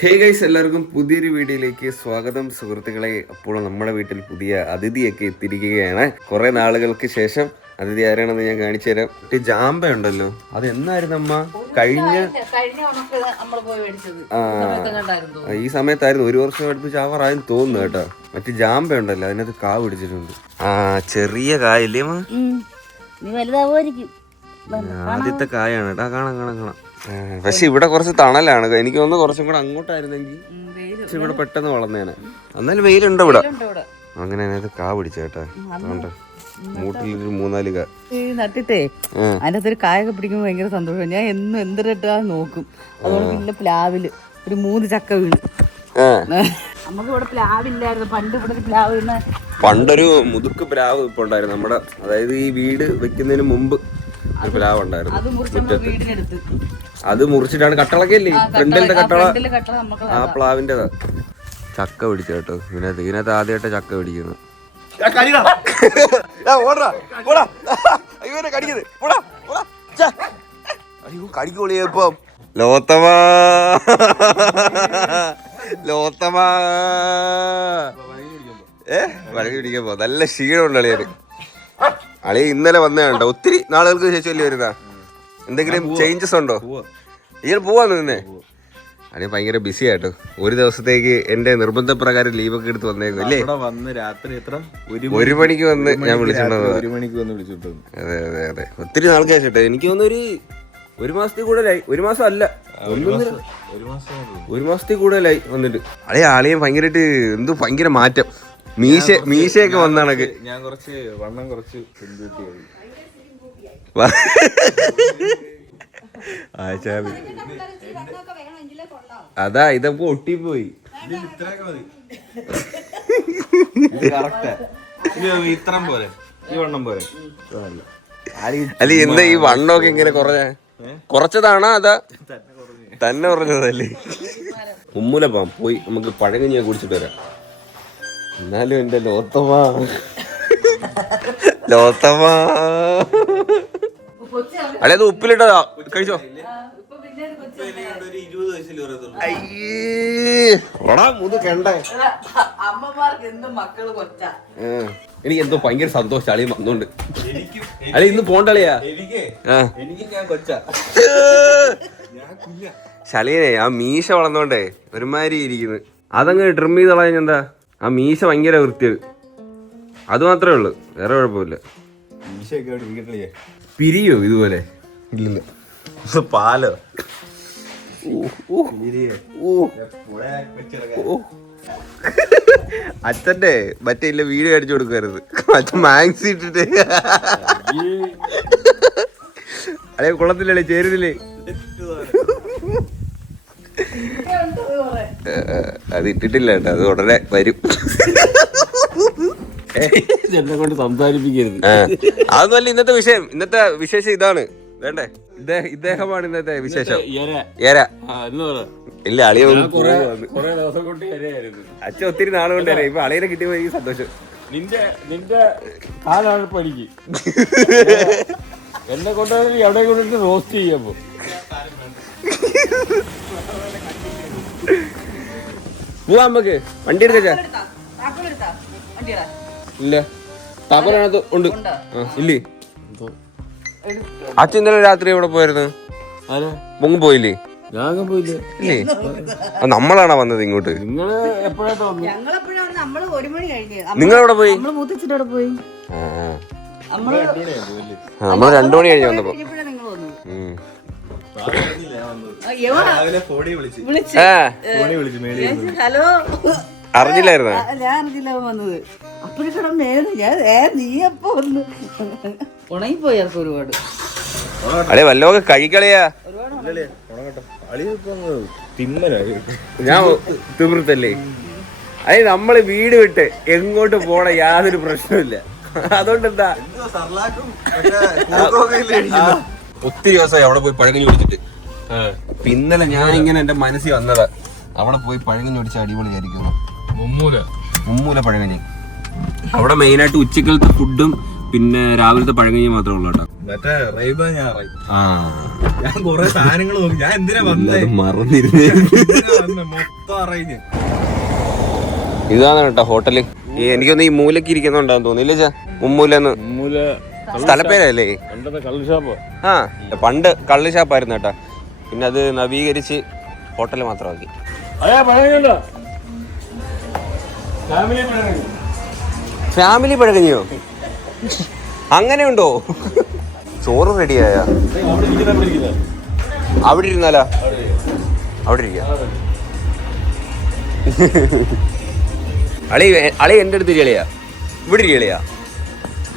Hey guys, എല്ലാവർക്കും പുതിയൊരു വീഡിയോയിലേക്ക് സ്വാഗതം സുഹൃത്തുക്കളെ. അപ്പോൾ നമ്മുടെ വീട്ടിൽ പുതിയ അതിഥിയൊക്കെ എത്തിയിരിക്കുകയാണ്. കുറെ നാളുകൾക്ക് ശേഷം അതിഥി ആരാണെന്ന് ഞാൻ കാണിച്ചു തരാം. ജാമ്പ ഉണ്ടല്ലോ, അത് എന്നായിരുന്നു അമ്മ? ഈ സമയത്തായിരുന്നു. 1 വർഷം അടുപ്പിച്ച് ആവാറായെന്ന് തോന്നുന്നു കേട്ടോ. മറ്റു ജാമ്പ ഉണ്ടല്ലോ, അതിനകത്ത് കാ പിടിച്ചിട്ടുണ്ട്. ചെറിയ കായല്ലേ അമ്മ? ആദ്യത്തെ കായാണ് കേട്ടോ. കാണാം. പക്ഷെ ഇവിടെ കുറച്ച് തണലാണ്. എനിക്ക് തോന്നുന്നു കുറച്ചും കൂടെ അങ്ങോട്ടായിരുന്നെങ്കിൽ പക്ഷെ ഇവിടെ പെട്ടെന്ന് വളർന്നേനെ. എന്നാലും വെയിലുണ്ട് ഇവിടെ. അങ്ങനെ അതിനകത്ത് കാ പിടിച്ച കേട്ടാ. മൂട്ടിലൊരു 3-4 കാ നട്ടിട്ടേ അതിനകത്ത് ഒരു കായൊക്കെ പിടിക്കുമ്പോ ഭയങ്കര സന്തോഷം. ഞാൻ എന്നും എന്തിട്ടാ നോക്കും. അതുകൊണ്ട് പിന്നെ പ്ലാവില് ഒരു 3 ചക്ക വീണ്. നമുക്ക് ഇവിടെ പ്ലാവില്ലായിരുന്നു പണ്ട്. ഇവിടെ ഒരു പ്ലാവ് പണ്ടൊരു മുതുക്ക് പ്ലാവ് ഇപ്പൊ ഉണ്ടായിരുന്നു നമ്മുടെ. അതായത് ഈ വീട് വെക്കുന്നതിന് മുമ്പ് ഒരു പ്ലാവ് ഉണ്ടായിരുന്നു. അത് മുറിച്ചിട്ടാണ് കട്ടളൊക്കെ ഇല്ലേ, ഫ്രണ്ടിലത്തെ കട്ടള, ആ പ്ലാവിന്റെതാ. ചക്ക പിടിച്ചു കേട്ടോ. ഇതിനകത്ത് ആദ്യമായിട്ട് ചക്ക പിടിക്കുന്നു. കടിക്കോളിയപ്പം ലോത്തമാ വഴി പിടിക്കാൻ പോ. നല്ല ക്ഷീണമുണ്ട് അളിയാന്. അളിയ ഇന്നലെ വന്നേണ്ട. ഒത്തിരി നാളുകൾക്ക് ശേഷം അല്ലേ വരുന്ന. എന്തെങ്കിലും ചേഞ്ചസ് ഉണ്ടോ? ഇയാൾ പോവാന്ന് നിന്നെ? അളിയ ഭയങ്കര ബിസി ആട്ടോ. ഒരു ദിവസത്തേക്ക് എന്റെ നിർബന്ധപ്രകാരം ലീവൊക്കെ എടുത്ത് വന്നേക്കും അല്ലേ? 1 മണിക്ക് വന്ന് ഞാൻ വിളിച്ചിട്ടുണ്ടോ? അതെ. ഒത്തിരി നാൾക്ക് ശേഷം. എനിക്ക് തോന്നുന്നു ഒരു മാസത്തിൽ കൂടുതലായി. 1 മാസം അല്ല, 1 മാസത്തിൽ കൂടുതലായി വന്നിട്ട്. ആളിയും ഭയങ്കരമായിട്ട് എന്തോ ഭയങ്കര മാറ്റം. മീശയൊക്കെ വന്നണക്ക്. ഞാൻ കുറച്ച് വണ്ണം കുറച്ച് അതാ ഇതൊക്കെ ഒട്ടിപ്പോയി. ഇത്രം പോലെ ഈ വണ്ണം പോലെ അല്ല എന്താ ഈ വണ്ണമൊക്കെ ഇങ്ങനെ കുറച്ചതാണോ അതാ തന്നെ കുറഞ്ഞതല്ലേ? ഉമ്മുല പോയി നമുക്ക് പഴകഞ്ഞിയെ കുടിച്ചിട്ട് വരാം. എന്നാലും എന്റെ ലോത്തമാ അല്ലെ അത് ഉപ്പിലിട്ടതാ. കഴിച്ചോ? എനിക്ക് എന്തോ ഭയങ്കര സന്തോഷം അളിയും വന്നോണ്ട്. അളി ഇന്ന് പോണ്ടളിയാ. ശളിയനെ ആ മീശ വളർന്നോണ്ടേ ഒരുമാതിരി ഇരിക്കുന്നു. അതങ്ങ് ട്രിം ചെയ്ത് കളഞ്ഞെന്താ? ആ മീശ ഭയങ്കര വൃത്തിയത്. അത് മാത്രമേ ഉള്ളു, വേറെ കുഴപ്പമില്ല. പിരിയോ ഇതുപോലെ? ഇല്ലല്ലോ. പാലോ അച്ഛന്റെ മറ്റേ ഇല്ല വീഡിയോ അടിച്ചു കൊടുക്കരുത്. അച്ഛൻ മാക്സി ഇട്ടിട്ട് അല്ലെ കുളത്തിലല്ലേ, ചേരുന്നില്ലേ? അത് ഇട്ടിട്ടില്ല കേട്ടോ. അത് ഉടനെ വരും. എന്നെ കൊണ്ട് സംസാരിപ്പിക്കരുത്. അതൊന്നുമല്ല ഇന്നത്തെ വിഷയം. ഇന്നത്തെ വിശേഷം ഇതാണ്. വേണ്ടേ? ഇദ്ദേഹമാണ് ഇന്നത്തെ വിശേഷം. ഇല്ല അളിയ അച്ഛൻ ഒത്തിരി നാള് കൊണ്ട് വരാം. ഇപ്പൊ അളിയനെ കിട്ടിയപ്പോ എനിക്ക് സന്തോഷം. നിന്റെ കാലാണ് പഠിക്ക്. എന്നെ കൊണ്ടുപോയി എവിടെ കൊണ്ടിട്ട് റോസ്റ്റ് ചെയ്യാപ്പോ. പോവാ നമുക്ക്. വണ്ടി എടുക്കാ? ഇല്ല, താക്കോലകത്ത് ഉണ്ട്. ഇല്ലേ? അച്ഛൻ ഇന്നലെ രാത്രി എവിടെ പോയിരുന്നു? പൊങ്ങും പോയില്ലേ? ഇല്ലേ? നമ്മളാണോ വന്നത് ഇങ്ങോട്ട്? നിങ്ങളെവിടെ പോയി? നമ്മള് 2 മണി കഴിഞ്ഞ് വന്നപ്പോ. ഹലോ അറിഞ്ഞില്ലായിരുന്നോ? ഞാൻ അറിഞ്ഞില്ല വന്നത്. അപ്പോഴേക്കും നീ എപ്പോ വന്ന് ഉണങ്ങിപ്പോയി. ഒരുപാട് അല്ലെ വല്ലതൊക്കെ കഴിക്കളിയാ. ഞാൻ തിമിർത്തല്ലേ? അതെ, നമ്മള് വീട് വിട്ട് എങ്ങോട്ട് പോണ യാതൊരു പ്രശ്നമില്ല. അതുകൊണ്ട് എന്താ ഒത്തിരി ദിവസമായി അവിടെ പോയി പഴകഞ്ഞി കുടിച്ചിട്ട്. ഇന്നലെ ഞാൻ ഇങ്ങനെ എന്റെ മനസ്സിൽ വന്നതാ, അവിടെ പോയി പഴകഞ്ഞി കുടിച്ച അടിപൊളിയായിരിക്കുന്നു. മുമ്മൂല പഴകഞ്ഞി. അവിടെ മെയിനായിട്ട് ഉച്ചക്കലത്തെ ഫുഡും പിന്നെ രാവിലത്തെ പഴകഞ്ഞി മാത്രമേ ഉള്ളൂ കേട്ടോ. മറ്റേ റൈബ ഞാൻ കൊറേ സാധനങ്ങൾ നോക്കി. ഞാൻ എന്തിനാ വന്നേ മറന്നിരുന്നേ. മൊത്തം അറിഞ്ഞ്. ഇതാണ് കേട്ടോ ഹോട്ടല്. എനിക്കൊന്ന് ഈ മൂലക്ക് ഇരിക്കുന്നുണ്ടാന്ന് തോന്നില്ല. മുമ്മൂലെന്ന് സ്ഥലപ്പേരല്ലേ? ആ പണ്ട് കള്ള് ഷാപ്പായിരുന്നു കേട്ടാ. പിന്നെ അത് നവീകരിച്ച് ഹോട്ടല് മാത്രമാക്കി. ഫാമിലി പഴകഞ്ഞോ? അങ്ങനെയുണ്ടോ? ചോറ് റെഡിയായ അവിടെ ഇരുന്നാലാ? അവിടെ ഇരിക്ക. അളി എന്റെ അടുത്ത് ഇരിളിയാ? ഇവിടെ ഇരിളിയാ?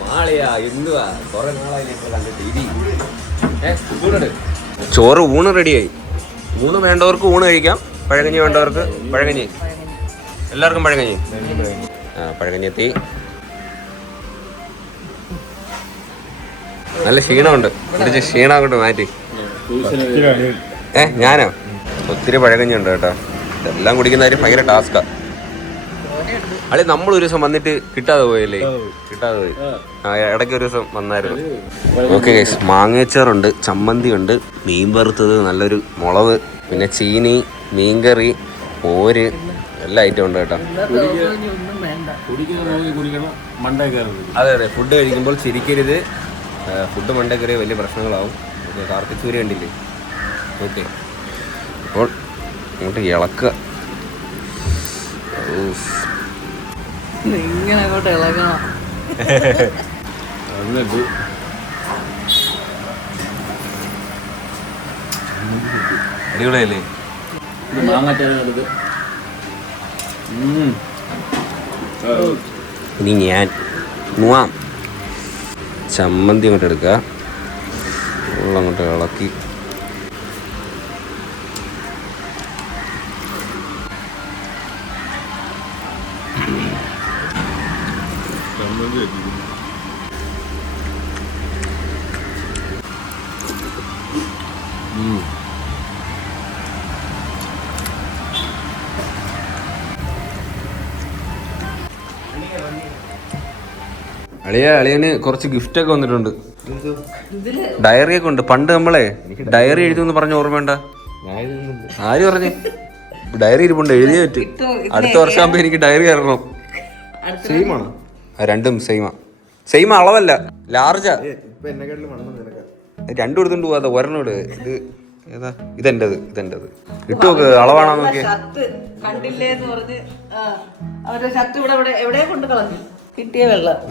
മാളിയാ എന്തുവാ കൊറേ നാളായി കണ്ടിട്ട്. ചോറ് ഊണ് റെഡിയായി. ഊണ് വേണ്ടവർക്ക് ഊണ് കഴിക്കാം, പഴകഞ്ഞി വേണ്ടവർക്ക് പഴകഞ്ഞി. എല്ലാവർക്കും പഴകഞ്ഞി. ആ പഴകഞ്ഞി എത്തി. നല്ല ക്ഷീണമുണ്ട്. പിടിച്ച് ക്ഷീണം അങ്ങോട്ട് മാറ്റി. ഞാനോ? ഒത്തിരി പഴകഞ്ഞി ഉണ്ട് കേട്ടോ. എല്ലാം കുടിക്കുന്ന കാര്യം ഭയങ്കര ടാസ്കാ. അളി നമ്മൾ ഒരു ദിവസം വന്നിട്ട് കിട്ടാതെ പോയല്ലേ? കിട്ടാതെ പോയി. ആ ഇടയ്ക്ക് ഒരു ദിവസം വന്നായിരുന്നു. ഓക്കെ ഗൈസ്, മാങ്ങേച്ചാറുണ്ട്, ചമ്മന്തി ഉണ്ട്, മീൻ വറുത്തത്, നല്ലൊരു മുളക്, പിന്നെ ചീനി, മീൻകറി, പോര്, എല്ലാ ഐറ്റം ഉണ്ട് കേട്ടോ. അതെ അതെ, ഫുഡ് കഴിക്കുമ്പോൾ ചിരിക്കരുത്. ഫുഡ് മണ്ടേ കയറിയ വലിയ പ്രശ്നങ്ങളാവും. കാർത്തിക് സൂര്യ കണ്ടില്ലേ? ഓക്കെ, അപ്പോൾ അങ്ങോട്ട് ഇളക്കുക. ഇങ്ങനെ അങ്ങോട്ട് ഇളകണം. അടിപൊളിയല്ലേ? ഇനി ഞാൻ മൂവാം ചമ്മന്തി അങ്ങോട്ട് എടുക്കുക. അങ്ങോട്ട് ഇളക്കി. അളിയന് കുറച്ച് ഗിഫ്റ്റ് ഒക്കെ വന്നിട്ടുണ്ട്. ഡയറി ഒക്കെ ഉണ്ട്. പണ്ട് നമ്മളെ ഡയറി എഴുതുമെന്ന് പറഞ്ഞ ഓർമ്മയുണ്ട? ആര് പറഞ്ഞ്? ഡയറി ഇരിപ്പുണ്ട്, എഴുതിയേ പറ്റും. അടുത്ത വർഷം ആകുമ്പോ എനിക്ക് ഡയറി തരണം. സെയിം ആണോ? രണ്ടും സെയിമാ. സെയിം അളവല്ല, ലാർജാ. രണ്ടും എടുത്തോണ്ട് പോവാതെ ഒരെണ്ണം ഇട്. ഇത് ഏതാ? ഇതെന്റത്. ഇട്ടു നോക്ക്, അളവാണോ നോക്കിയേ.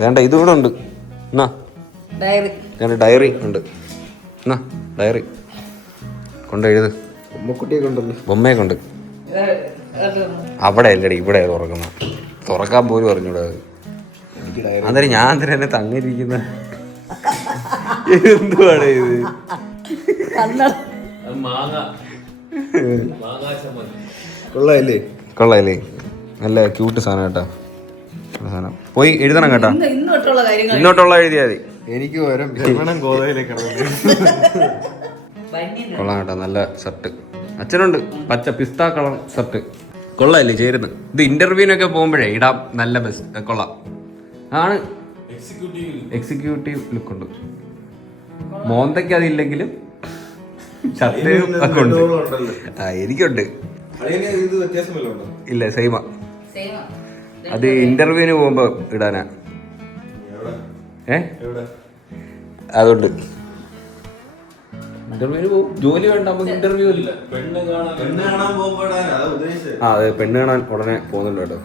വേണ്ട, ഇത് ഇവിടെ ഉണ്ട്. എന്നാ ഡയറി ഉണ്ട്. എന്നാ ഡയറി കൊണ്ട് എഴുത്. ബൊമ്മയെ കൊണ്ട്. അവിടെ അല്ലടി, ഇവിടെ തുറക്കാൻ പോലും അറിഞ്ഞൂടാ. അന്നേരം ഞാൻ അന്നേരം എന്നെ തങ്ങിയിരിക്കുന്ന എന്തുവാണ് ഇത്? കൊള്ളാല്ലേ? നല്ല ക്യൂട്ട് സാധനം കേട്ടാ. പോയി എഴുതണം കേട്ടാ. ഇന്നോട്ടുള്ള എഴുതിയാ മതി. എനിക്ക് കൊള്ളാം കേട്ടോ. നല്ല ഷർട്ട് അച്ഛനുണ്ട്, പച്ച പിസ്ത കളർ ഷർട്ട്. കൊള്ളാല്ലേ? ചേരുന്നു. ഇത് ഇന്റർവ്യൂവിനൊക്കെ പോകുമ്പോഴേ ഇടാം. നല്ല ബെസ്റ്റ്, കൊള്ളാം ആണ്. എക്സിക്യൂട്ടീവ് ലുക്ക് ഉണ്ട്. മോന്തയ്ക്ക് അതില്ലെങ്കിലും ഷർട്ട് ഒക്കെ ഉണ്ട്. ആ എനിക്കുണ്ട്. ഇല്ല, സെയിമാ. അത് ഇന്റർവ്യൂവിന് പോകുമ്പോ ഇടാനാ. അതുകൊണ്ട് ഇന്റർവ്യൂവിന് പോകും. ജോലി വേണ്ട നമുക്ക്. ഇന്റർവ്യൂ ഇല്ല. ആ അതെ, പെണ്ണ് കാണാൻ ഉടനെ പോകുന്നുണ്ട് കേട്ടോ.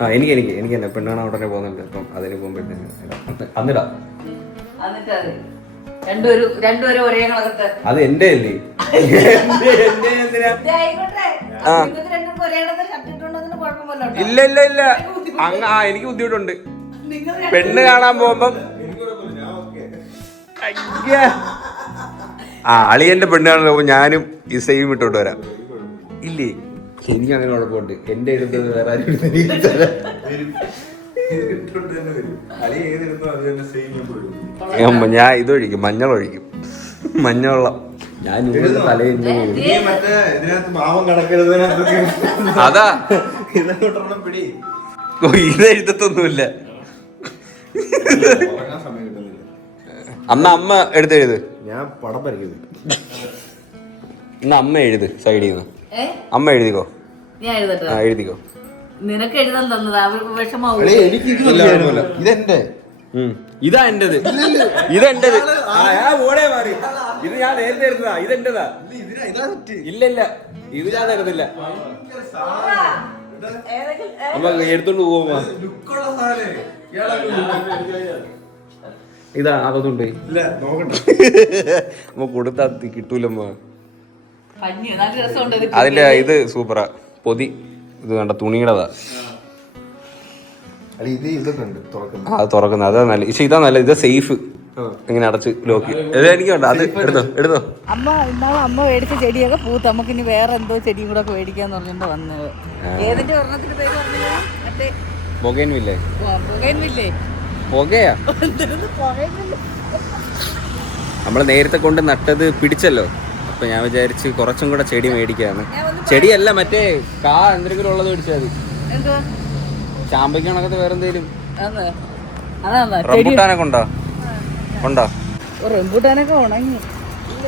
ആ എനിക്ക് തന്നെ പെണ്ണ് കാണാൻ ഉടനെ പോകുന്നുണ്ട്. അപ്പം അതിന് പോകുമ്പോഴത്തേക്ക് അന്നിടാം. അത് എന്റെ അല്ലേ? ഇല്ല എനിക്ക് ബുദ്ധിമുട്ടുണ്ട്. പെണ്ണ് കാണാൻ പോകുമ്പം അളിയന്റെ പെണ്ണ് കാണാൻ പോകുമ്പോ ഞാനും ഈ സെയിം ഇട്ടോട്ട് വരാം. ഇല്ലേ? എനിക്ക് അങ്ങനെ കുഴപ്പമുണ്ട്. എന്റെ എഴുതുന്നത് വേറെ ഞാൻ ഇതൊഴിക്കും, മഞ്ഞളൊഴിക്കും. മഞ്ഞവെള്ളം ഞാൻ തലയിൽ അതാ. ഇത് എഴുതത്തൊന്നുമില്ല. അമ്മ എടുത്തെഴുത്. ഞാൻ പടം വരയ്ക്കുന്നത്. ഇന്ന് അമ്മ എഴുത് സൈഡിൽ നിന്ന്. അമ്മ എഴുതിക്കോ. ഞാൻ എഴുതട്ടെ? എഴുതിക്കോ. നിനക്ക് എഴുതാൻ തന്നത് അവർക്ക് വിഷമാവും. ഇതെന്റെ ഇതാ എന്റേത്. ഇതെന്റേത്. ഇത് ഞാൻ നേരത്തെ എടുത്തതാ. ഇതെന്റേതാ. ഇല്ല ഇത് ഞാൻ തരുന്നില്ല. അമ്മ എടുത്തോണ്ട് പോവാ. ഇതാ അതൊന്നുണ്ട്. അമ്മ കൊടുത്താ കിട്ടൂലമ്മ. അതിന്റെ ഇത് സൂപ്പറാ. പൊതി ഇത് കണ്ട തുണിയുടെതാ. അത് തുറക്കുന്നത് അതാ നല്ല. പക്ഷെ ഇതാ നല്ല. ഇതാ സേഫ്. ഇങ്ങനെ അടച്ച് ലോക്ക്. എനിക്ക് വേണ്ട. അത് എടുത്തോ. അമ്മ ഇന്നാളും അമ്മ മേടിച്ച ചെടിയൊക്കെ പൂത്ത്. നമുക്ക് ഇനി വേറെ എന്തോ ചെടിയും കൂടെ ഒക്കെ മേടിക്കാന്ന് പറഞ്ഞിട്ട് വന്നത്. ഏതിന്റെ ഒരെണ്ണത്തിന്റെ പേര് പറഞ്ഞത്? മറ്റേ ബൊഗൈൻവില്ലേ? ബൊഗൈൻവില്ലേ? പുകയാ. നമ്മള് നേരത്തെ കൊണ്ട് നട്ടത് പിടിച്ചല്ലോ. അപ്പൊ ഞാൻ വിചാരിച്ച് കുറച്ചും കൂടെ ചെടി മേടിക്കാന്ന്. ചെടിയല്ല, മറ്റേ എന്തെങ്കിലും ഉള്ളത് മേടിച്ചാൽ മതി. ചാമ്പയ്ക്ക് കണക്കത്തെ വേറെ എന്തെങ്കിലും. റംബൂട്ടാനൊക്കെ ഉണ്ടോ? റംബൂട്ടാനൊക്കെ ഉണങ്ങി.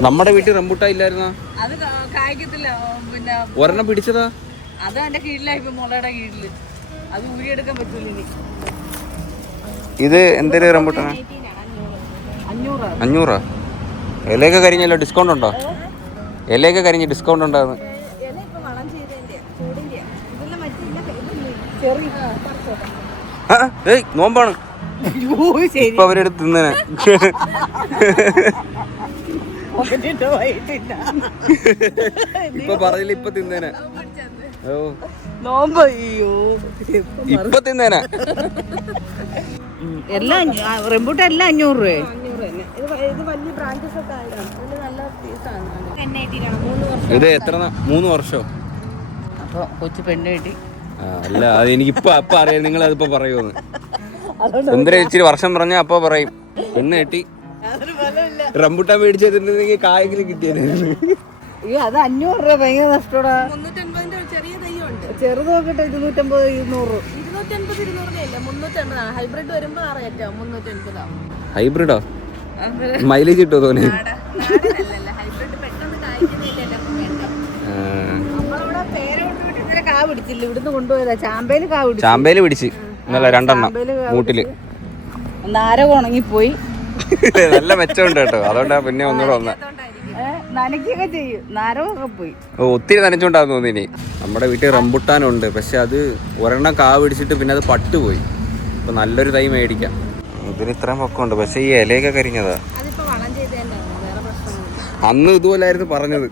നമ്മുടെ വീട്ടിൽ റംബൂട്ടാൻ ഇല്ലായിരുന്നോ? അത് കായ്ക്കത്തില്ല. പിന്നെ ഒരെണ്ണം പിടിച്ചതാ. അത് എന്റെ കീഴിലായി. മുളയുടെ കീഴില് അത് ഊരിയെടുക്കാൻ പറ്റൂല ഇനി. ഇത് എന്തൊരു റംബൂട്ടാനാ? 500. ഇലയൊക്കെ കരിഞ്ഞല്ലോ. ഡിസ്കൗണ്ട് ഉണ്ടോ? ഇലയൊക്കെ കരിഞ്ഞ് ഡിസ്കൗണ്ട് ഉണ്ടാകുന്നു. നോമ്പാണ്. ഇപ്പൊ അവരെടുത്ത് തിന്നനെ. ഇപ്പൊ പറഞ്ഞില്ല. ഇപ്പൊ തിന്നേനെ. ഇപ്പൊ തിന്നേനെ. എല്ലാം റംബൂട്ടാൻ എല്ലാം 500 രൂപ. ഇത് എത്ര? 3 വർഷം. അപ്പൊ കൊച്ചു പെണ്ണ് കിട്ടി. അല്ല, അത് എനിക്ക് അപ്പൊ അറിയാം. നിങ്ങൾ അതിപ്പോ പറയുമെന്ന്. എന്തിനാ ഇച്ചിരി വർഷം പറഞ്ഞ അപ്പൊ പറയും പെണ്ണ് കെട്ടി. റംബൂട്ടാൻ മേടിച്ചിട്ടുണ്ടെങ്കിൽ കായെങ്കിലും കിട്ടിയായിരുന്നു. അയ്യോ, അത് 500 രൂപ. ഭയങ്കര നഷ്ടോടാ. ചെറുത് നോക്കട്ടെ. 250, 200. ഹൈബ്രിഡോ? മൈലേജ് കിട്ടുമോ തോന്നി? ചാമ്പയില് പിടിച്ച് ഇന്നലെ 2 എണ്ണം മൂട്ടില്. നാരകം ഉണങ്ങിപ്പോയി. നല്ല മെച്ചമുണ്ട് കേട്ടോ. അതുകൊണ്ടാ പിന്നെ ഒന്നുകൂടെ വന്ന. നനയ്ക്കൊക്കെ ചെയ്യും. നാരകമൊക്കെ പോയി. ഒത്തിരി നനച്ചുകൊണ്ടാന്ന് തോന്നിനി. നമ്മുടെ വീട്ടിൽ റംബുട്ടാനുണ്ട്. പക്ഷെ അത് ഒരെണ്ണം കാവ് പിടിച്ചിട്ട് പിന്നെ അത് പട്ടുപോയി. അപ്പൊ നല്ലൊരു തൈ മേടിക്കാം. ഇതിന് ഇത്രയും പൊക്കമുണ്ട്. പക്ഷെ ഈ ഇലയൊക്കെ കരിഞ്ഞതാ. അന്ന് ഇതുപോലായിരുന്നു പറഞ്ഞത്.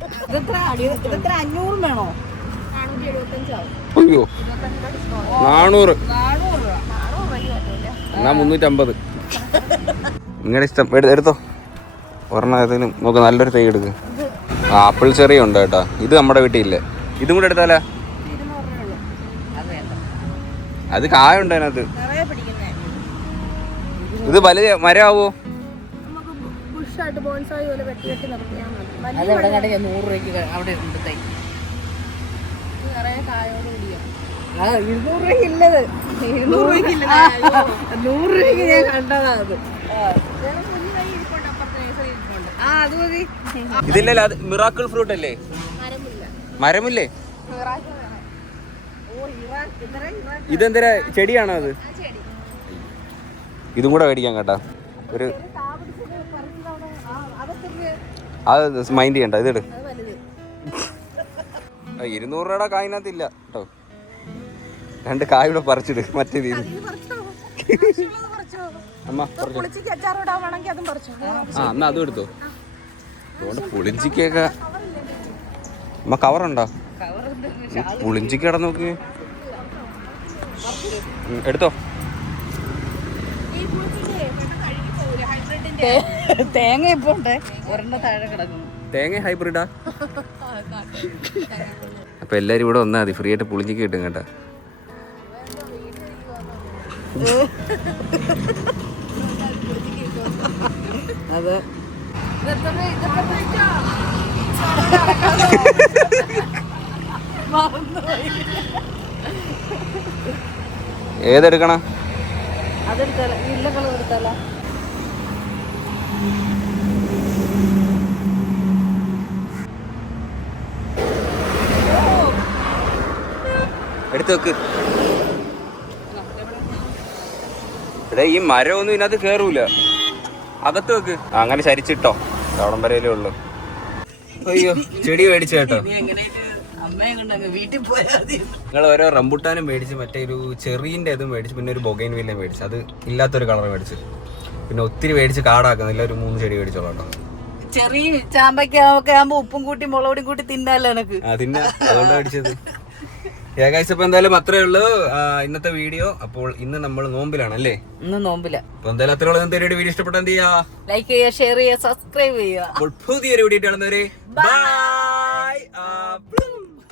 അയ്യോ, 400. എന്നാ 350. നിങ്ങളുടെ ഇഷ്ടം. എടുത്തോ. ഒരെണ്ണം ഏതെങ്കിലും നമുക്ക് നല്ലൊരു തൈ എടുക്ക്. ആപ്പിൾ ചെറിയ ഉണ്ട് കേട്ടോ. ഇത് നമ്മുടെ വീട്ടിലില്ലേ. ഇതും കൂടെ എടുത്താലോ? അത് കായ ഉണ്ട് അതിനകത്ത്. ഇത് വലുത് മരമാവോ? 100 രൂപയ്ക്ക് അവിടെ ഉണ്ട് തൈ. 200 രൂപയ്ക്കുള്ളത്. 100 രൂപയ്ക്ക് ഞാൻ കണ്ടതാ അത്. അത് മതി. ഇതില്ലല്ലോ. അത് മിറാക്കിൾ ഫ്രൂട്ട് അല്ലേ? മരമില്ലേ? ഇതെന്തിനാ? ചെടിയാണോ അത്? ഇതും കൂടെ മേടിക്കാം കേട്ടാ. ഒരു അത് മൈൻഡ് ചെയ്യണ്ട. ഇതെടു. 200 രൂപയുടെ കായിനകത്തില്ല കേട്ടോ. 2 കായൂടെ പറിച്ചിട്. മറ്റേ രീതി അമ്മ എന്നാ അതും എടുത്തോ. അതുകൊണ്ട് പുളിഞ്ചിക്കൊക്കെ അമ്മ കവറുണ്ടോ? പുളിഞ്ചിക്ക് കിടന്ന് നോക്കി. എടുത്തോ. തേങ്ങ ഇപ്പൊ ഒരെണ്ണം താഴെ കിടക്കുന്നു. തേങ്ങ ഹൈബ്രിഡാ. അപ്പൊ എല്ലാരും ഇവിടെ വന്നാ മതി. ഫ്രീ ആയിട്ട് പുളിഞ്ചിക്ക് കിട്ടും കേട്ടാ. അതെ. ഏതെടുക്കണം? അതെടുത്താലോ? ഇല്ല, കളർ എടുത്താലോ? എടുത്ത് വെക്ക്. ഇവിടെ ഈ മരമൊന്നും ഇതിനകത്ത് കേറൂല, അകത്ത് വെക്ക്. അങ്ങനെ ചരിച്ചിട്ടോ, അവിടം വരെയല്ലേ ഉള്ളു. അയ്യോ ചെടി മേടിച്ചു കേട്ടോ. വീട്ടിൽ പോയാൽ നിങ്ങൾ ഓരോ റംബുട്ടാനും മേടിച്ച്, മറ്റേ ഒരു ചെറിന്റെ ഇതും മേടിച്ച്, പിന്നെ ഒരു ബൊഗൈൻ വില്ല മേടിച്ച്, അത് ഇല്ലാത്തൊരു കളർ മേടിച്ച്, പിന്നെ ഒത്തിരി മേടിച്ച് കാടാക്കുന്നില്ല, ഒരു 3 ചെടി മേടിച്ചോളാം കേട്ടോ. ചെറിയ ചാമ്പയ്ക്കൊക്കെ ആകുമ്പോ ഉപ്പും കൂട്ടി മുളകും കൂട്ടി തിന്നാലോ എനക്ക്. അതിന്റെ അതുകൊണ്ടാണ് മേടിച്ചത്. ഏകാഴ്ച ഇപ്പൊ എന്തായാലും അത്രേ ഉള്ളൂ ഇന്നത്തെ വീഡിയോ. അപ്പോൾ ഇന്ന് നമ്മൾ നോമ്പിലാണ് അല്ലേ? ഇന്ന് നോമ്പില്ല. അപ്പൊ എന്തായാലും അത്രേ ഉള്ളൂ. എന്തായാലും വീഡിയോ ഇഷ്ടപ്പെട്ട എന്ത് ചെയ്യാ? ലൈക്ക് ചെയ്യുക, ഷെയർ ചെയ്യുക, സബ്സ്ക്രൈബ് ചെയ്യുക. അപ്പോൾ പുതിയൊരു വീഡിയോ കാണുന്നവരെ ബൈ.